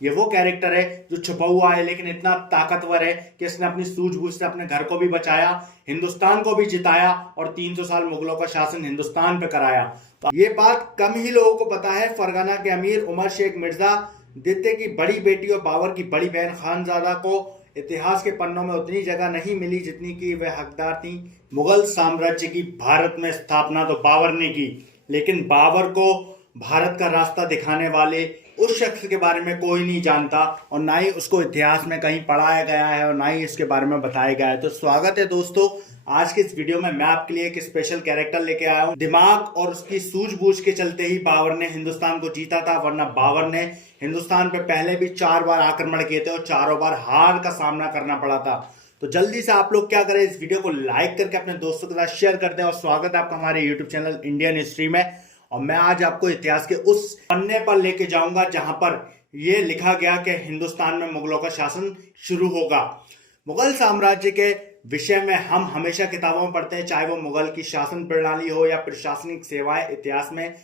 ये वो कैरेक्टर है जो छुपा हुआ है लेकिन इतना ताकतवर है कि इसने अपनी सूझबूझ से अपने घर को भी बचाया, हिंदुस्तान को भी जिताया और 300 साल मुगलों का शासन हिंदुस्तान पे कराया। तो ये बात कम ही लोगों को पता है। फरगाना के अमीर उमर शेख मिर्जा द्वितीय की बड़ी बेटी और बाबर की बड़ी बहन खानजादा को इतिहास के पन्नों में उतनी जगह नहीं मिली जितनी की वह हकदार थी। मुगल साम्राज्य की भारत में स्थापना तो बाबर ने की, लेकिन बाबर को भारत का रास्ता दिखाने वाले उस शख्स के बारे में कोई नहीं जानता और ना ही उसको इतिहास में कहीं पढ़ाया गया है और ना ही इसके बारे में बताया गया है। तो स्वागत है दोस्तों, आज के इस वीडियो में मैं आपके लिए एक स्पेशल कैरेक्टर लेके आया हूं। दिमाग और उसकी सूझबूझ के चलते ही बाबर ने हिंदुस्तान को जीता था, वरना बाबर ने हिंदुस्तान पे पहले भी 4 बार आक्रमण किए थे और चारों बार हार का सामना करना पड़ा था। तो जल्दी से आप लोग क्या करें, इस वीडियो को लाइक करके अपने दोस्तों के साथ शेयर कर दें। और स्वागत है आपका हमारे यूट्यूब चैनल इंडियन हिस्ट्री में। और मैं आज आपको इतिहास के उस पन्ने पर लेके जाऊंगा जहां पर यह लिखा गया कि हिंदुस्तान में मुगलों का शासन शुरू होगा। मुगल साम्राज्य के विषय में हम हमेशा किताबों में पढ़ते हैं, चाहे वो मुगल की शासन प्रणाली हो या प्रशासनिक सेवाएं। इतिहास में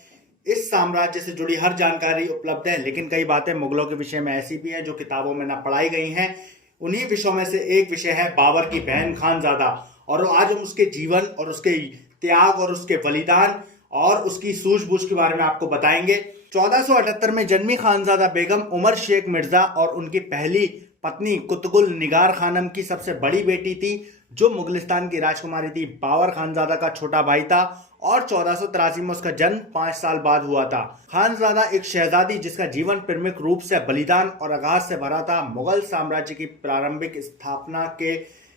इस साम्राज्य से जुड़ी हर जानकारी उपलब्ध है, लेकिन कई बातें मुगलों के विषय में ऐसी भी हैं जो किताबों में ना पढ़ाई गई हैं। उन्हीं विषयों में से एक विषय है बाबर की बहन खानजादा। और आज हम उसके जीवन और उसके त्याग और उसके बलिदान और उसकी सूझबूझ के बारे में आपको बताएंगे। 1478 में जन्मी खानजादा बेगम उमर शेख मिर्जा और उनकी पहली पत्नी कुतुबुल निगार खानम की सबसे बड़ी बेटी थी, जो मुगलिस्तान की राजकुमारी थी। बाबर खानजादा का छोटा भाई था और 1483 में उसका जन्म 5 साल बाद हुआ था। खानजादा एक शहजादी जिसका जीवन प्रमुख रूप से बलिदान और आगाज से भरा था। मुगल साम्राज्य की प्रारंभिक स्थापना के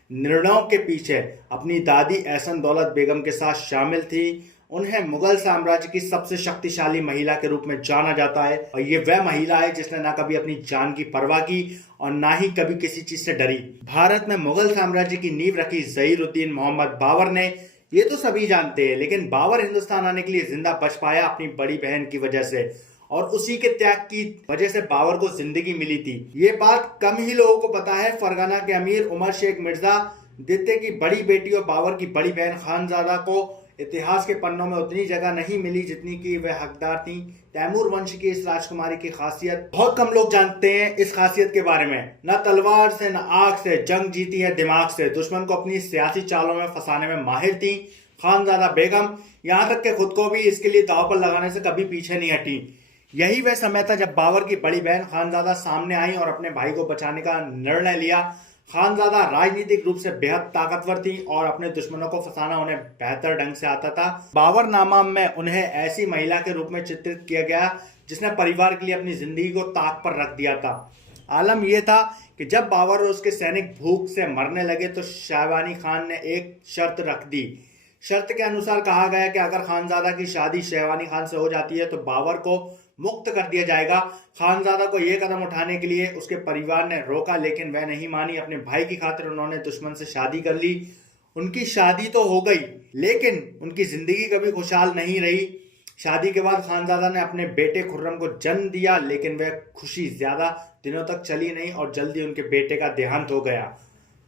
निर्णयों के पीछे अपनी दादी एहसन दौलत बेगम के साथ शामिल थी। उन्हें मुगल साम्राज्य की सबसे शक्तिशाली महिला के रूप में जाना जाता है और ये वह महिला है जिसने ना कभी अपनी जान की परवाह की और ना ही कभी किसी चीज से डरी। भारत में मुगल साम्राज्य की नींव रखी ज़हीरुद्दीन मोहम्मद बाबर ने, ये तो सभी जानते हैं, लेकिन बाबर हिंदुस्तान आने के लिए जिंदा बच पाया अपनी बड़ी बहन की वजह से, और उसी के त्याग की वजह से बाबर को जिंदगी मिली थी। ये बात कम ही लोगों को पता है। फरगाना के अमीर उमर शेख मिर्जा द्वितीय की बड़ी बेटी और बाबर की बड़ी बहन खानजादा को इतिहास के पन्नों में उतनी जगह नहीं मिली जितनी की वह हकदार थी। तैमूर वंश की इस राजकुमारी की खासियत बहुत कम लोग जानते हैं। इस खासियत के बारे में, न तलवार से न आग से जंग जीती है दिमाग से। दुश्मन को अपनी सियासी चालों में फंसाने में माहिर थी खानजादा बेगम, यहाँ तक कि खुद को भी इसके लिए दांव पर लगाने से कभी पीछे नहीं हटी। यही वह समय था जब बाबर की बड़ी बहन खानजादा सामने आई और अपने भाई को बचाने का निर्णय लिया। खानजादा राजनीतिक रूप से बेहद ताकतवर थी और अपने दुश्मनों को फंसाना उन्हें बेहतर ढंग से आता था। बाबरनामा में उन्हें ऐसी महिला के रूप में चित्रित किया गया जिसने परिवार के लिए अपनी जिंदगी को ताक पर रख दिया था। आलम यह था कि जब बाबर और उसके सैनिक भूख से मरने लगे तो शाहबानी खान ने एक शर्त रख दी। शर्त के अनुसार कहा गया कि अगर खानजादा की शादी शाहबानी खान से हो जाती है तो बाबर को मुक्त कर दिया जाएगा। खानजादा को यह कदम उठाने के लिए उसके परिवार ने रोका, लेकिन वह नहीं मानी। अपने भाई की खातिर उन्होंने दुश्मन से शादी कर ली। उनकी शादी तो हो गई, लेकिन उनकी जिंदगी कभी खुशहाल नहीं रही। शादी के बाद खानजादा ने अपने बेटे खुर्रम को जन्म दिया, लेकिन वह खुशी ज्यादा दिनों तक चली नहीं और जल्दी उनके बेटे का देहांत हो गया।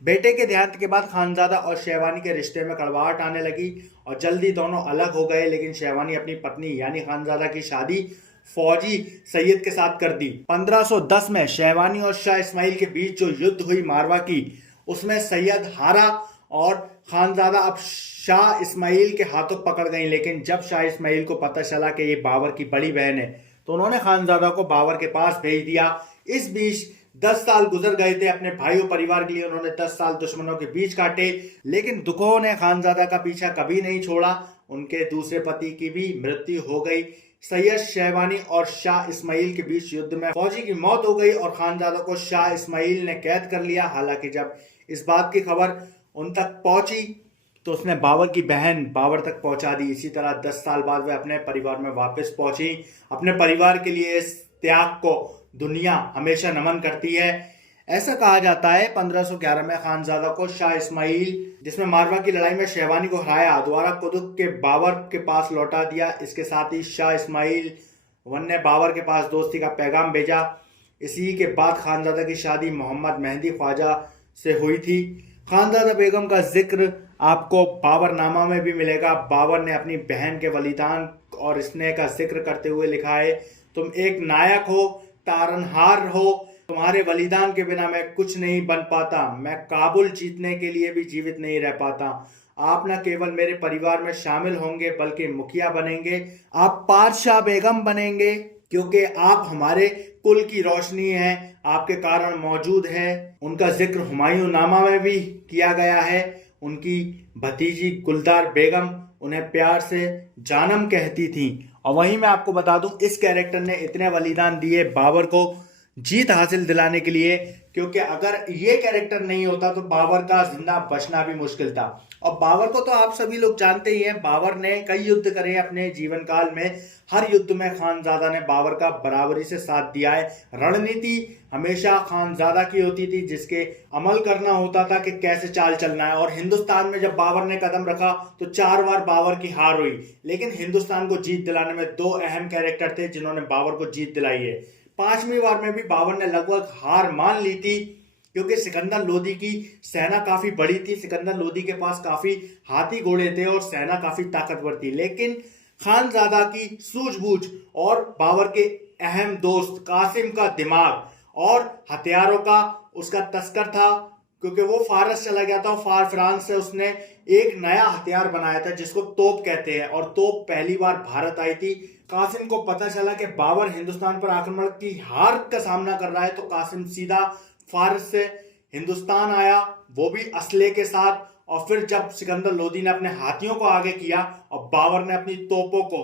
बेटे के देहांत के बाद खानजादा और शेरवानी के रिश्ते में कड़वाहट आने लगी और जल्दी दोनों अलग हो गए। लेकिन शेरवानी अपनी पत्नी यानी खानजादा की शादी फौजी सैयद के साथ कर दी। 1510 में शेरवानी और शाह इस्माइल के बीच जो युद्ध हुई मारवा की, उसमें सैयद हारा और खानजादा अब शाह इस्माइल के हाथों पकड़ गई। लेकिन जब शाह इस्माइल को पता चला कि ये बाबर की बड़ी बहन है तो उन्होंने खानजादा को बाबर के पास भेज दिया। इस बीच 10 साल गुजर गए थे। अपने भाई और परिवार के लिए उन्होंने 10 साल दुश्मनों के बीच काटे, लेकिन दुखों ने खानजादा का पीछा कभी नहीं छोड़ा। उनके दूसरे पति की भी मृत्यु हो गई। सैयद शेरवानी और शाह इस्माइल के बीच युद्ध में फौजी की मौत हो गई और खानजादा को शाह इस्माइल ने कैद कर लिया। हालांकि जब इस बात की खबर उन तक पहुंची तो उसने बाबर की बहन बाबर तक पहुंचा दी। इसी तरह 10 साल बाद वह अपने परिवार में वापस पहुंची। अपने परिवार के लिए इस त्याग को दुनिया हमेशा नमन करती है। ऐसा कहा जाता है 1511 में खानजादा को शाह इस्माइल, जिसमें मारवा की लड़ाई में शेरवानी को हराया, दोबारा कुतुब के बाबर के पास लौटा दिया। इसके साथ ही शाह इस्माइल वन ने बाबर के पास दोस्ती का पैगाम भेजा। इसी के बाद खानजादा की शादी मोहम्मद मेहदी ख्वाजा से हुई थी। खानजादा बेगम का जिक्र आपको बाबरनामा में भी मिलेगा। बाबर ने अपनी बहन के बलिदान और स्नेह का जिक्र करते हुए लिखा है, तुम एक नायक हो, तारनहार हो। तुम्हारे बलिदान के बिना मैं कुछ नहीं बन पाता, मैं काबुल जीतने के लिए भी जीवित नहीं रह पाता। आप न केवल मेरे परिवार में शामिल होंगे बल्कि मुखिया बनेंगे, आप पातशाह बेगम बनेंगे, क्योंकि आप हमारे कुल की रोशनी हैं, आपके कारण मौजूद है। उनका जिक्र हुमायूं नामा में भी किया गया है। उनकी भतीजी गुलजार बेगम उन्हें प्यार से जानम कहती थी। और वहीं मैं आपको बता दूं, इस कैरेक्टर ने इतने बलिदान दिए बाबर को जीत हासिल दिलाने के लिए, क्योंकि अगर ये कैरेक्टर नहीं होता तो बाबर का जिंदा बचना भी मुश्किल था। और बाबर को तो आप सभी लोग जानते ही हैं, बाबर ने कई युद्ध करे अपने जीवन काल में। हर युद्ध में खानजादा ने बाबर का बराबरी से साथ दिया है। रणनीति हमेशा खानजादा की होती थी, जिसके अमल करना होता था कि कैसे चाल चलना है। और हिंदुस्तान में जब बाबर ने कदम रखा तो 4 बार बाबर की हार हुई, लेकिन हिंदुस्तान को जीत दिलाने में 2 अहम कैरेक्टर थे जिन्होंने बाबर को जीत दिलाई है। 5वीं बार में भी बाबर ने लगभग हार मान ली थी, क्योंकि सिकंदर लोदी की सेना काफी बड़ी थी। सिकंदर लोदी के पास काफी हाथी घोड़े थे और सेना काफी ताकतवर थी, लेकिन खानजादा की सूझबूझ और बाबर के अहम दोस्त कासिम का दिमाग और हथियारों का उसका तस्कर था, क्योंकि वो फारस चला गया था और फ्रांस से उसने एक नया हथियार बनाया था जिसको तोप कहते हैं, और तोप पहली बार भारत आई थी। कासिम को पता चला कि बाबर हिंदुस्तान पर आक्रमण की हार का सामना कर रहा है, तो कासिम सीधा फारस से हिंदुस्तान आया, वो भी असले के साथ। और फिर जब सिकंदर लोदी ने अपने हाथियों को आगे किया और बाबर ने अपनी तोपों को,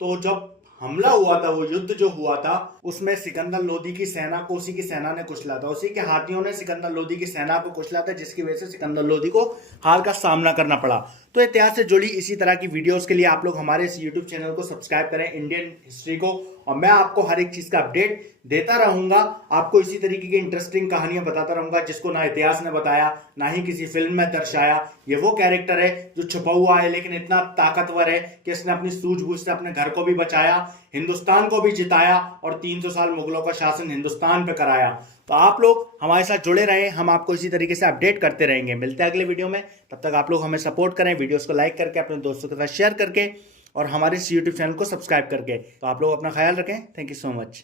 तो जब हमला हुआ था, वो युद्ध जो हुआ था, उसमें सिकंदर लोदी की सेना को उसी की सेना ने कुचला था। उसी के हाथियों ने सिकंदर लोदी की सेना को कुचला था, जिसकी वजह से सिकंदर लोदी को हार का सामना करना पड़ा। तो इतिहास से जुड़ी इसी तरह की वीडियोस के लिए आप लोग हमारे इस यूट्यूब चैनल को सब्सक्राइब करें, इंडियन हिस्ट्री को, और मैं आपको हर एक चीज का अपडेट देता रहूंगा। आपको इसी तरीके की इंटरेस्टिंग कहानियां बताता रहूंगा जिसको ना इतिहास ने बताया, ना ही किसी फिल्म में दर्शाया। ये वो कैरेक्टर है जो छुपा हुआ है लेकिन इतना ताकतवर है कि इसने अपनी सूझबूझ से अपने घर को भी बचाया, हिंदुस्तान को भी जिताया और 300 साल मुगलों का शासन हिंदुस्तान पे कराया। तो आप लोग हमारे साथ जुड़े रहे, हम आपको इसी तरीके से अपडेट करते रहेंगे। मिलते हैं अगले वीडियो में, तब तक आप लोग हमें सपोर्ट करें, वीडियोस को लाइक करके, अपने दोस्तों के साथ शेयर करके और हमारे इस यूट्यूब चैनल को सब्सक्राइब करके। तो आप लोग अपना ख्याल रखें। Thank you so much.